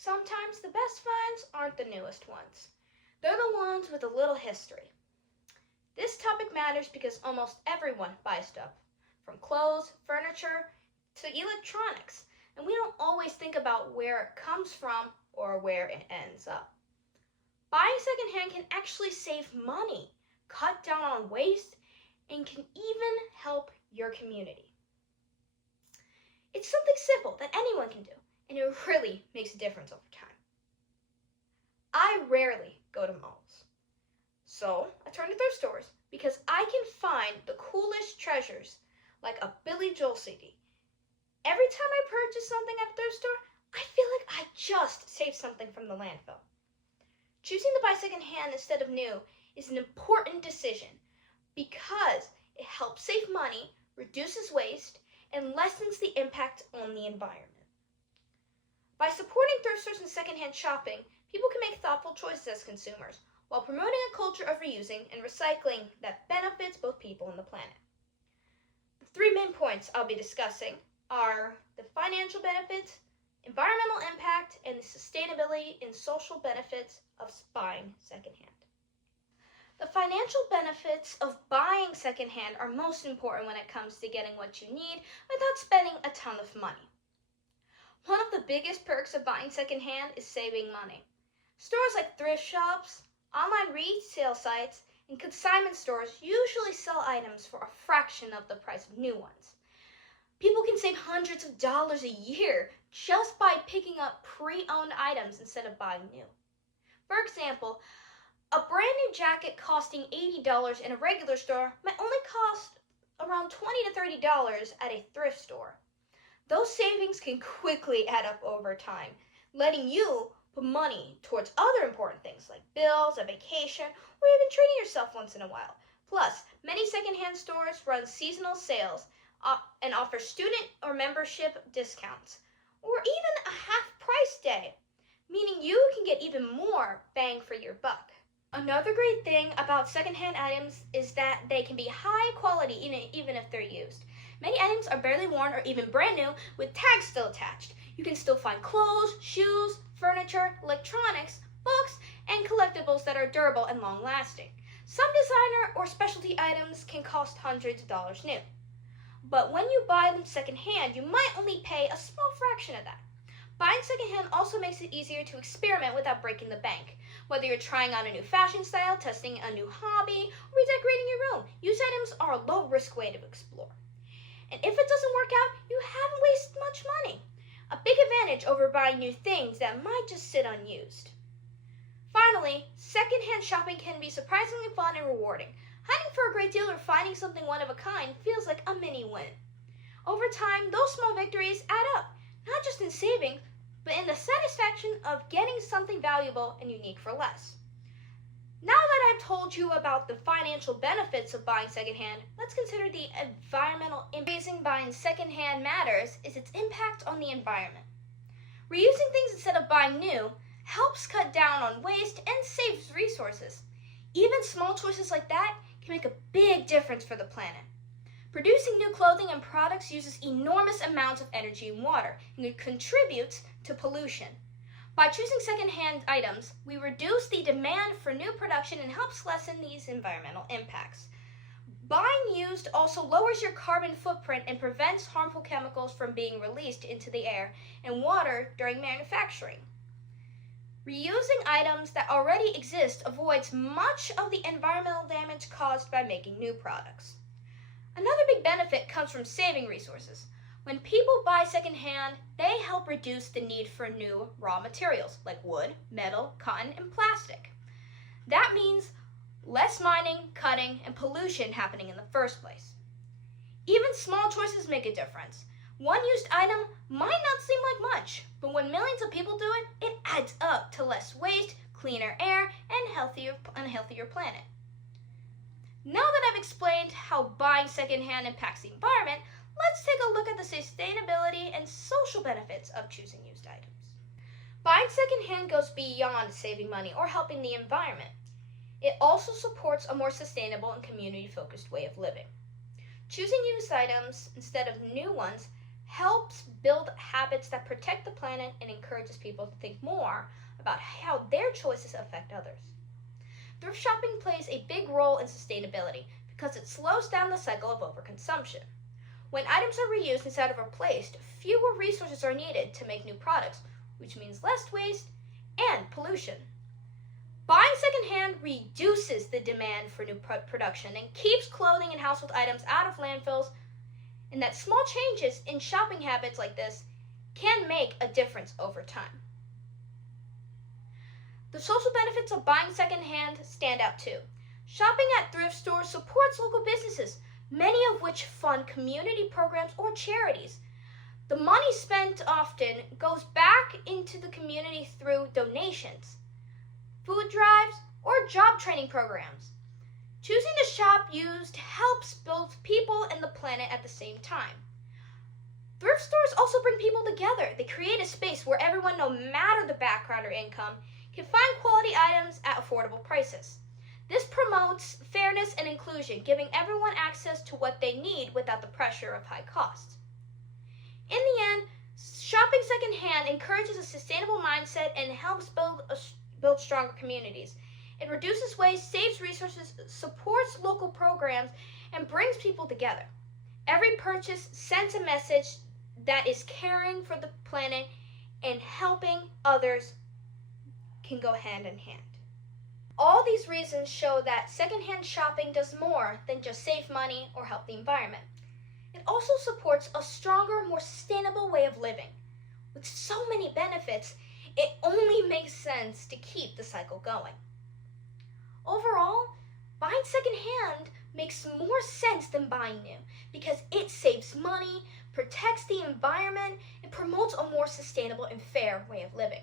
Sometimes the best finds aren't the newest ones. They're the ones with a little history. This topic matters because almost everyone buys stuff, from clothes, furniture, to electronics, and we don't always think about where it comes from or where it ends up. Buying secondhand can actually save money, cut down on waste, and can even help your community. It's something simple that anyone can do, and it really makes a difference over time. I rarely go to malls, so I turn to thrift stores because I can find the coolest treasures like a Billy Joel CD. Every time I purchase something at a thrift store, I feel like I just saved something from the landfill. Choosing to buy secondhand instead of new is an important decision because it helps save money, reduces waste, and lessens the impact on the environment. By supporting thrift stores and secondhand shopping, people can make thoughtful choices as consumers while promoting a culture of reusing and recycling that benefits both people and the planet. The three main points I'll be discussing are the financial benefits, environmental impact, and the sustainability and social benefits of buying secondhand. The financial benefits of buying secondhand are most important when it comes to getting what you need without spending a ton of money. One of the biggest perks of buying secondhand is saving money. Stores like thrift shops, online retail sites, and consignment stores usually sell items for a fraction of the price of new ones. People can save hundreds of dollars a year just by picking up pre-owned items instead of buying new. For example, a brand new jacket costing $80 in a regular store might only cost around $20 to $30 at a thrift store. Those savings can quickly add up over time, letting you put money towards other important things like bills, a vacation, or even treating yourself once in a while. Plus, many secondhand stores run seasonal sales and offer student or membership discounts, or even a half-price day, meaning you can get even more bang for your buck. Another great thing about secondhand items is that they can be high quality even if they're used. Many items are barely worn or even brand new with tags still attached. You can still find clothes, shoes, furniture, electronics, books, and collectibles that are durable and long-lasting. Some designer or specialty items can cost hundreds of dollars new. But when you buy them secondhand, you might only pay a small fraction of that. Buying secondhand also makes it easier to experiment without breaking the bank. Whether you're trying out a new fashion style, testing a new hobby, or redecorating your room, used items are a low-risk way to explore. And if it doesn't work out, you haven't wasted much money. A big advantage over buying new things that might just sit unused. Finally, secondhand shopping can be surprisingly fun and rewarding. Hunting for a great deal or finding something one of a kind feels like a mini win. Over time, those small victories add up, not just in saving, but in the satisfaction of getting something valuable and unique for less. Now that I've told you about the financial benefits of buying secondhand, let's consider the environmental impact. The reason buying secondhand matters is its impact on the environment. Reusing things instead of buying new helps cut down on waste and saves resources. Even small choices like that can make a big difference for the planet. Producing new clothing and products uses enormous amounts of energy and water, and it contributes to pollution. By choosing secondhand items, we reduce the demand for new production and helps lessen these environmental impacts. Buying used also lowers your carbon footprint and prevents harmful chemicals from being released into the air and water during manufacturing. Reusing items that already exist avoids much of the environmental damage caused by making new products. Another big benefit comes from saving resources. When people buy secondhand, they help reduce the need for new raw materials like wood, metal, cotton, and plastic. That means less mining, cutting, and pollution happening in the first place. Even small choices make a difference. One used item might not seem like much, but when millions of people do it, it adds up to less waste, cleaner air, and a healthier planet. Now that I've explained how buying secondhand impacts the environment, let's take a look at the sustainability and social benefits of choosing used items. Buying secondhand goes beyond saving money or helping the environment. It also supports a more sustainable and community-focused way of living. Choosing used items instead of new ones helps build habits that protect the planet and encourages people to think more about how their choices affect others. Thrift shopping plays a big role in sustainability because it slows down the cycle of overconsumption. When items are reused instead of replaced, fewer resources are needed to make new products, which means less waste and pollution. Buying secondhand reduces the demand for new production and keeps clothing and household items out of landfills, and that small changes in shopping habits like this can make a difference over time. The social benefits of buying secondhand stand out too. Shopping at thrift stores supports local businesses, many of which fund community programs or charities. The money spent often goes back into the community through donations, food drives, or job training programs. Choosing to shop used helps both people and the planet at the same time. Thrift stores also bring people together. They create a space where everyone, no matter the background or income, can find quality items at affordable prices. This promotes fairness and inclusion, giving everyone access to what they need without the pressure of high costs. In the end, shopping secondhand encourages a sustainable mindset and helps build stronger communities. It reduces waste, saves resources, supports local programs, and brings people together. Every purchase sends a message that is caring for the planet and helping others can go hand in hand. All these reasons show that secondhand shopping does more than just save money or help the environment. It also supports a stronger, more sustainable way of living. With so many benefits, it only makes sense to keep the cycle going. Overall, buying secondhand makes more sense than buying new because it saves money, protects the environment, and promotes a more sustainable and fair way of living.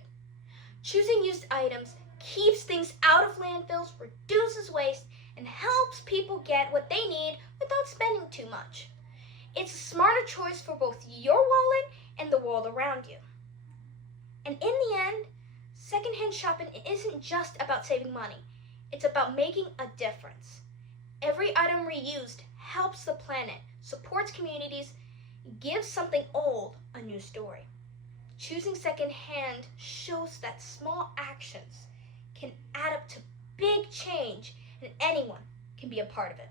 Choosing used items keeps things out of landfills, reduces waste, and helps people get what they need without spending too much. It's a smarter choice for both your wallet and the world around you. And in the end, secondhand shopping isn't just about saving money. It's about making a difference. Every item reused helps the planet, supports communities, gives something old a new story. Choosing secondhand shows that small actions can add up to big change, and anyone can be a part of it.